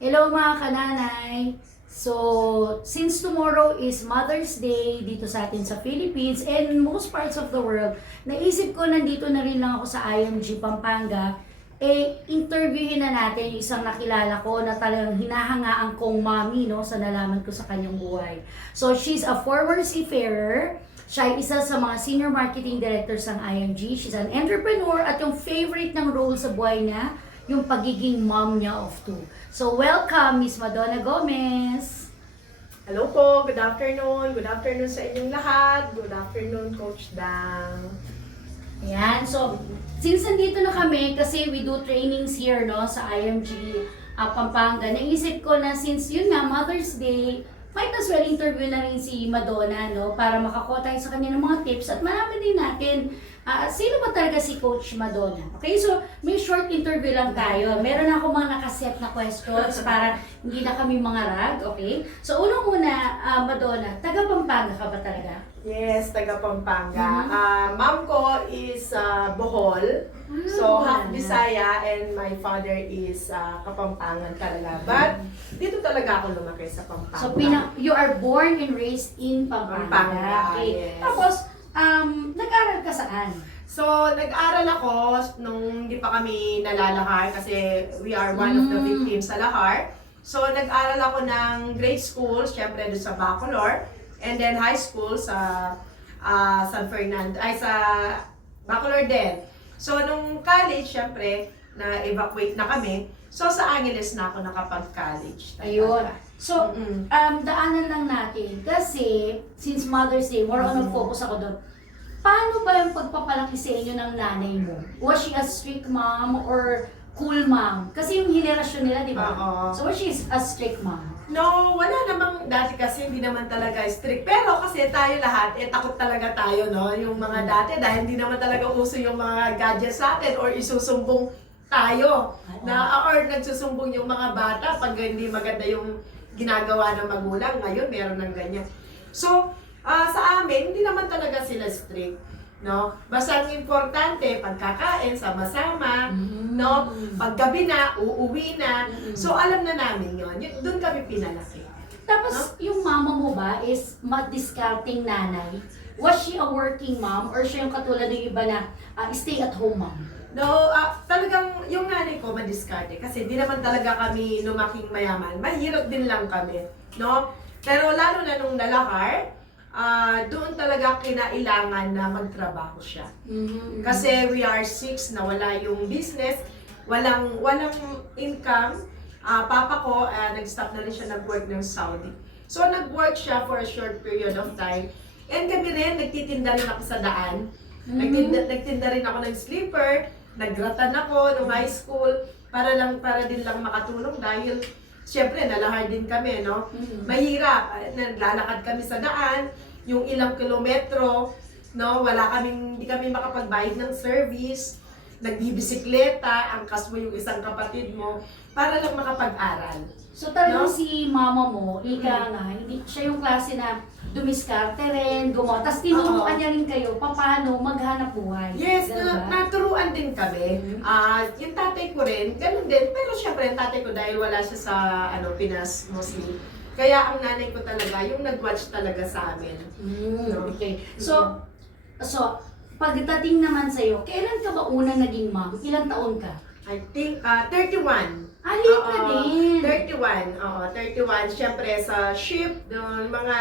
Hello mga kananay! So, since tomorrow is Mother's Day dito sa atin sa Philippines and most parts of the world, naisip ko nandito na rin lang ako sa IMG Pampanga, interviewin na natin yung isang nakilala ko na talagang hinahangaan kong mommy, no, sa nalaman ko sa kanyang buhay. So, she's a former seafarer. Siya ay isa sa mga senior marketing directors ng IMG. She's an entrepreneur at yung favorite ng role sa buhay niya, yung pagiging mom niya of two. So, welcome, Miss Madonna Gomez. Hello po, good afternoon. Good afternoon sa inyong lahat. Good afternoon, Coach Dang. Ayan, so, since nandito na kami, kasi we do trainings here, no, sa IMG Pampanga, naisip ko na since yun nga, Mother's Day, might as well interview na rin si Madonna, no, para makakuha tayo sa kanya ng mga tips at malaman din natin sino ba talaga si Coach Madonna. Okay, so may short interview lang tayo. Meron ako mga nakaset na questions para hindi na kami mangarag, okay? So unang-una, Madonna, taga Pampanga ka ba talaga? Yes, taga Pampanga. Mom ko is Bohol. So, half Bisaya and my father is Kapampangan talaga. But, dito talaga ako lumaki sa Pampanga. So, you are born and raised in Pampanga. Pampanga, Okay. yes. Tapos, nag-aral ka saan? So, nag-aral ako nung hindi pa kami nalalahar kasi we are one of the victims sa lahar. So, nag-aral ako ng grade school, syempre doon sa Bacolor, and then high school sa San Fernando, sa Bacolor din. So, nung college, syempre, na-evacuate na kami. So, sa Angeles na ako nakapag-college. Ayun. So, daanan lang natin. Kasi, since Mother's Day, more on focus ako doon. Paano ba yung pagpapalaki sa inyo ng nanay mo? Was she a strict mom or cool mom? Kasi yung henerasyon nila, di ba? Oo. So, was she a strict mom? No, wala namang dati kasi hindi naman talaga strict. Pero kasi tayo lahat, takot talaga tayo, no? Yung mga dati, dahil hindi naman talaga uso yung mga gadgets sa atin or isusumbong tayo. Or nagsusumbong yung mga bata pag hindi maganda yung ginagawa ng magulang. Ngayon, meron ng ganyan. So, sa amin, hindi naman talaga sila strict. No? Basta ang importante, pagkakain, sama-sama, no? Paggabi na, uuwi na. So, alam na namin yun. Doon kami pinalaki. Tapos, yung mama mo ba is madiscarding nanay? Was she a working mom or siya yung katulad ng iba na stay-at-home mom? No, talagang yung nanay ko madiskarte kasi di naman talaga kami lumaking mayaman. Mahirap din lang kami, no? Pero lalo na nung nalakar, doon talaga kinailangan na magtrabaho siya. Kasi we are six na wala yung business, walang income. Papa ko, nag-stop na rin siya nag-work ng Saudi. So nag-work siya for a short period of time. And kami rin, nagtitinda rin ako sa daan. Nagtinda rin ako ng slipper, nagratan ako nung high school para din lang makatulong dahil syempre, nalahar din kami, no? Mahirap. Naglalakad kami sa daan, yung ilang kilometro, no? Hindi kami makapagbayad ng service. Nagbibisikleta, angkas mo yung isang kapatid mo, para lang makapag-aral. So talagang No? si mama mo, ika nga, hindi siya yung klase na dumiskarte rin, gumawa. Tapos tinuruan niya rin kayo paano maghanap buhay. Yes, Diba? naturuan din kami. Yung tatay ko rin, ganun din. Pero syempre, yung tatay ko dahil wala siya sa Pinas mostly. Kaya ang nanay ko talaga, yung nag-watch talaga sa amin. Okay. So, pagdating naman sa'yo, kailan ka ba unang naging mom? Ilang taon ka? I think 31. Late ka din. 31. Oo, 31. Syempre sa ship, doon mga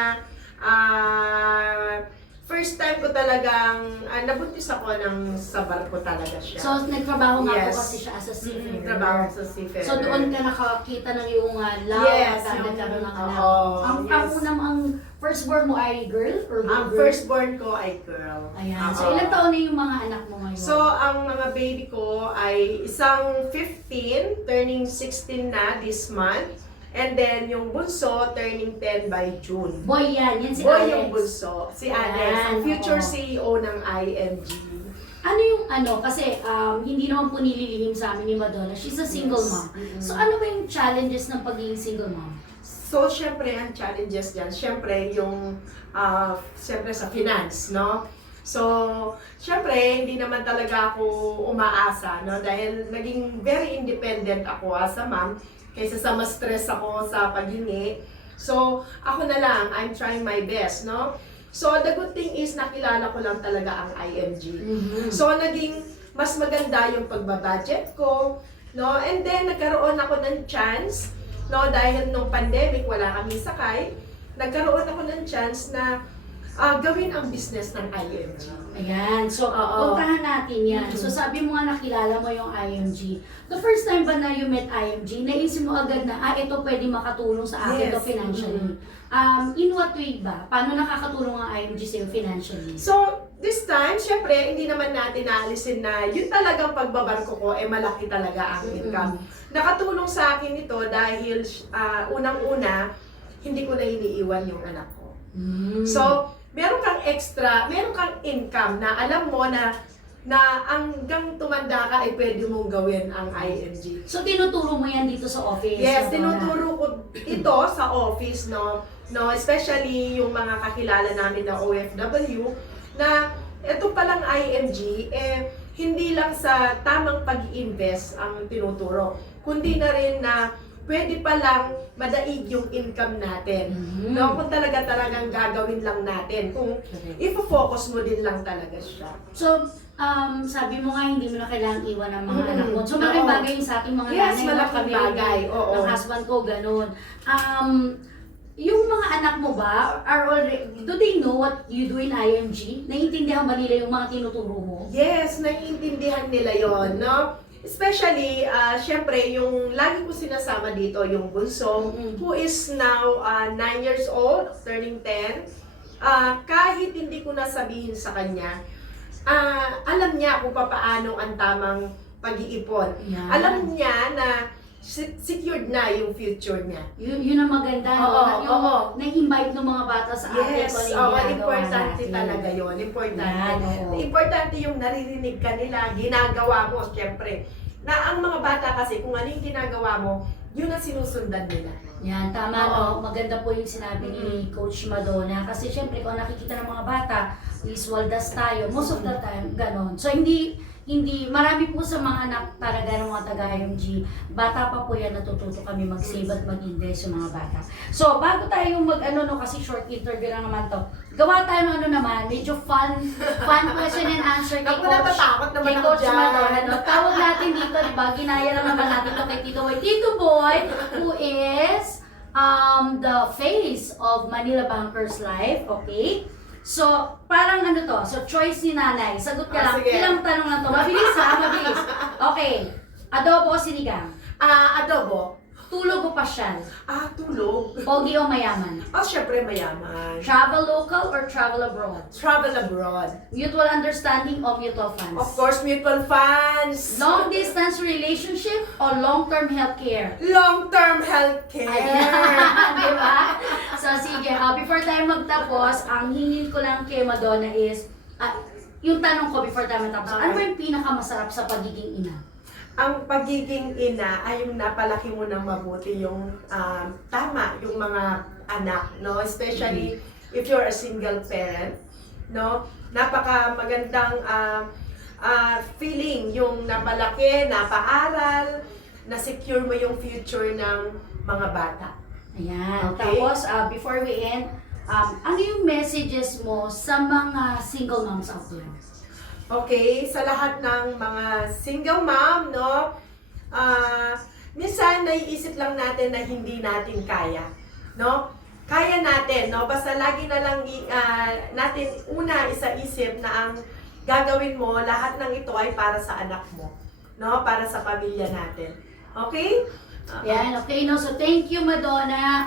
first time ko talagang nabuntis ako sa barko talaga siya. So, nagtrabaho nga po Yes. kasi siya as a seafarer. Trabaho sa seafarer. So, doon ka nakakita ng iyong love Yes, at yung- nagkaroon ng anak. oo, Ang yes. unang firstborn mo ay girl or boy? Ang firstborn ko ay girl. Ayan. So, Oo. ilang taon na yung mga anak mo ngayon? So, ang mga baby ko ay isang 15, turning 16 na this month. And then, yung bunso, turning 10 by June. boy yan. Yan si Boy Alex. yung bunso. Si Ayan, Alex, ang future oo. CEO ng IMG. Ano yung kasi hindi naman po nililihim sa amin ni Madonna. She's a single Yes. mom. So, ano ba yung challenges ng pagiging single mom? So, syempre, ang challenges dyan, syempre, syempre sa finance, no? So, syempre, hindi naman talaga ako umaasa, no? Dahil naging very independent ako as a mom. kaysa sa ma-stress ako sa paghingi. So, ako na lang, I'm trying my best, no? So, the good thing is, nakilala ko lang talaga ang IMG. So, naging mas maganda yung pagbabudget ko, no? And then, nagkaroon ako ng chance, no? Dahil nung pandemic, wala kaming sakay, nagkaroon ako ng chance na gawin ang business ng IMG. Ayan, so Oo. puntahan natin yan. So sabi mo nga nakilala mo yung IMG. The first time ba na you met IMG, naisip mo agad na, ito pwede makatulong sa akin Yes. to financially. In what way ba? Paano nakakatulong ang IMG sa'yo financially? So, this time, syempre, hindi naman natin naalisin na yun talagang pagbabarko ko, malaki talaga ang income. Nakatulong sa akin ito dahil unang-una, hindi ko na iniiwan yung anak ko. So, meron kang extra, meron kang income na alam mo na hanggang tumanda ka ay pwede mong gawin ang IMG. So tinuturo mo yan dito sa office? Yes, Madonna? tinuturo ko ito sa office, no, especially yung mga kakilala namin na OFW, na ito palang IMG, hindi lang sa tamang pag-invest ang tinuturo, kundi na rin na pwede palang madaig yung income natin. No, kung talagang gagawin lang natin, kung ifo-focus mo din lang talaga siya. So, sabi mo nga hindi mo na kailangang iwan ang mga anak mo. So, Oo. malaking bagay yun sa ating mga Yes, nanay. malaking Kami, bagay. Oo. ng husband ko, ganun. Yung mga anak mo ba, do they know what you do in IMG? Naiintindihan ba nila yung mga tinuturo mo? Yes, Naiintindihan nila yon, no? Especially, syempre, yung lagi ko sinasama dito, yung bunso, who is now 9 years old, turning 10. Kahit hindi ko nasabihin sa kanya, alam niya kung paano ang tamang pag-iipon. Yan. Alam niya na secured na yung future niya. Yun ang maganda, Oo, no? Yung oo. na-invite ng mga bata sa atin. Yes, kung ano yung ginagawa importante natin. talaga yun. Importante. Yan, oo. Importante yung naririnig ka nila, ginagawa mo, syempre. Na ang mga bata kasi, kung ano yung ginagawa mo, yun ang sinusundan nila. Yan, tama, Oo. no? Maganda po yung sinabi ni Coach Madonna. Kasi syempre, kung nakikita ng mga bata, is waldas tayo. Most of the time, ganon. So, marami po sa mga anak talaga ng mga taga-IMG, bata pa po yan, natututo kami mag-save at mag-invest yung mga bata. So, bago tayo kasi short interview lang naman to, gawa tayo ng medyo fun question and answer kay Ako natatakot naman ako Coach dyan. Madonna. No? Tawag natin dito, di ba? Ginaya lang naman natin to kay Tito Boy. Tito Boy, who is the face of Manila Bankers Life, okay? So, parang so choice ni nanay. Sagot ka lang. Sige. Ilang tanong lang to. Mabilis mabilis. Okay. Adobo o sinigang? Adobo. Tulog o pasyal? Tulog. Pogi o mayaman? Syempre mayaman. Travel local or travel abroad? Travel abroad. Mutual understanding o mutual funds? Of course, mutual funds. Long distance relationship o long-term healthcare? Long-term healthcare. Ayan, di ba? So, sige. Before tayo magtapos, ang hingin ko lang kay Madonna is, yung tanong ko before tayo matapos, ano ba yung pinakamasarap sa pagiging ina? Ang pagiging ina ay yung napalaki mo ng mabuti yung tama yung mga anak, no? Especially if you're a single parent, no? Napaka magandang feeling yung napalaki, napaaral, na-secure mo yung future ng mga bata. Ayan. Okay. Tapos, before we end, ano yung messages mo sa mga single moms out there? Okay, sa lahat ng mga single mom, no? Minsan naiisip lang natin na hindi natin kaya, no? Kaya natin, no? Basta lagi na lang natin isa-isip na ang gagawin mo, lahat ng ito ay para sa anak mo, no? Para sa pamilya natin. Okay? Yan, okay, no? So, thank you, Madonna.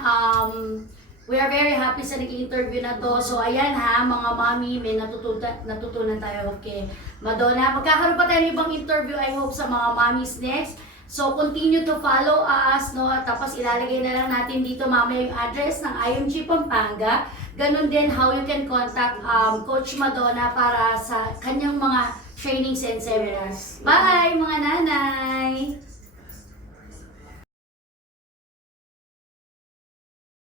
We are very happy sa naging interview na to. So, ayan ha, mga mami, may natutunan tayo. Okay, Madonna, magkakaroon pa tayo ng ibang interview, I hope, sa mga mommies next. So, continue to follow us, no? Tapos, ilalagay na lang natin dito mamaya yung address ng IMG Pampanga. Ganon din, how you can contact Coach Madonna para sa kanyang mga trainings and seminars. Bye, mga nanay!